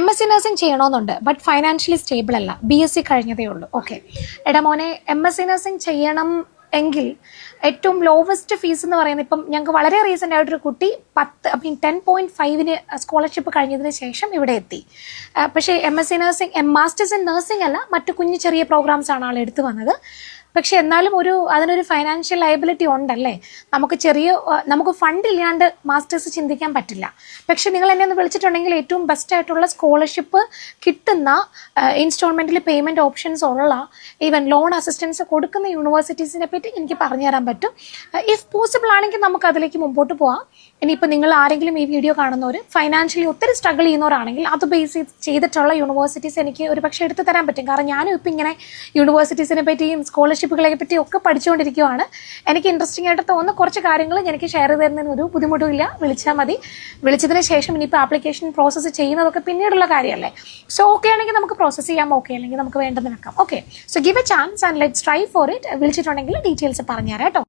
MSc nursing ചെയ്യണമെന്നുണ്ട്, but financially stable അല്ല, BSc കഴിഞ്ഞതേ ഉള്ളൂ. ഓക്കെ, എടാ മോനെ, MSc നഴ്സിംഗ് ചെയ്യണം എങ്കിൽ ഏറ്റവും ലോവസ്റ്റ് ഫീസ് എന്ന് പറയുന്നത്, ഇപ്പം ഞങ്ങൾക്ക് വളരെ റീസെൻ്റ് ആയിട്ടൊരു കുട്ടി 10.5 സ്കോളർഷിപ്പ് കഴിഞ്ഞതിന് ശേഷം ഇവിടെ എത്തി. പക്ഷേ MSc nursing, masters in nursing അല്ല, മറ്റു കുഞ്ഞു ചെറിയ പ്രോഗ്രാംസ് ആണ് ആൾ എടുത്തു വന്നത്. പക്ഷെ എന്നാലും അതിനൊരു ഫൈനാൻഷ്യൽ ലയബിലിറ്റി ഉണ്ടല്ലേ. നമുക്ക് ഫണ്ട് ഇല്ലാണ്ട് മാസ്റ്റേഴ്സ് ചിന്തിക്കാൻ പറ്റില്ല. പക്ഷെ നിങ്ങൾ എന്നെ ഒന്ന് വിളിച്ചിട്ടുണ്ടെങ്കിൽ ഏറ്റവും ബെസ്റ്റ് ആയിട്ടുള്ള സ്കോളർഷിപ്പ് കിട്ടുന്ന, ഇൻസ്റ്റാൾമെൻറ്റിൽ പേയ്മെൻറ്റ് ഓപ്ഷൻസ് ഉള്ള, ഈവൻ ലോൺ അസിസ്റ്റൻസ് കൊടുക്കുന്ന യൂണിവേഴ്സിറ്റീസിനെ പറ്റി എനിക്ക് പറഞ്ഞുതരാൻ പറ്റും. ഇഫ് പോസിബിൾ ആണെങ്കിൽ നമുക്ക് അതിലേക്ക് മുമ്പോട്ട് പോകാം. ഇനിയിപ്പോൾ നിങ്ങൾ ആരെങ്കിലും ഈ വീഡിയോ കാണുന്നവർ ഫൈനാൻഷ്യലി ഒത്തിരി സ്ട്രഗിൾ ചെയ്യുന്നവരാണെങ്കിൽ അത് ബേസ് ചെയ്തിട്ടുള്ള യൂണിവേഴ്സിറ്റീസ് എനിക്ക് ഒരു പക്ഷേ എടുത്തു തരാൻ പറ്റും. കാരണം ഞാനും ഇപ്പം ഇങ്ങനെ യൂണിവേഴ്സിറ്റീസിനെ പറ്റിയും സ്കോളർഷിപ്പുകളെ പറ്റി ഒക്കെ പഠിച്ചുകൊണ്ടിരിക്കുകയാണ്. എനിക്ക് ഇൻട്രസ്റ്റിംഗ് ആയിട്ട് തോന്നുന്ന കുറച്ച് കാര്യങ്ങൾ എനിക്ക് ഷെയർ ചെയ്ത് തരുന്നതിന് ഒരു ബുദ്ധിമുട്ടും ഇല്ല. വിളിച്ചാൽ മതി. വിളിച്ചതിന് ശേഷം ഇനിയിപ്പോൾ ആപ്ലിക്കേഷൻ പ്രോസസ്സ് ചെയ്യുന്നതൊക്കെ പിന്നീടുള്ള കാര്യമല്ലേ. സോ ഓക്കെ ആണെങ്കിൽ നമുക്ക് പ്രോസസ്സ് ചെയ്യാം, ഓക്കെ അല്ലെങ്കിൽ നമുക്ക് വേണ്ടത് വെക്കാം. Okay, so give a chance and let's try for it. വിളിച്ചിട്ടുണ്ടെങ്കിൽ ഡീറ്റെയിൽസ് പറഞ്ഞുതരാം കേട്ടോ.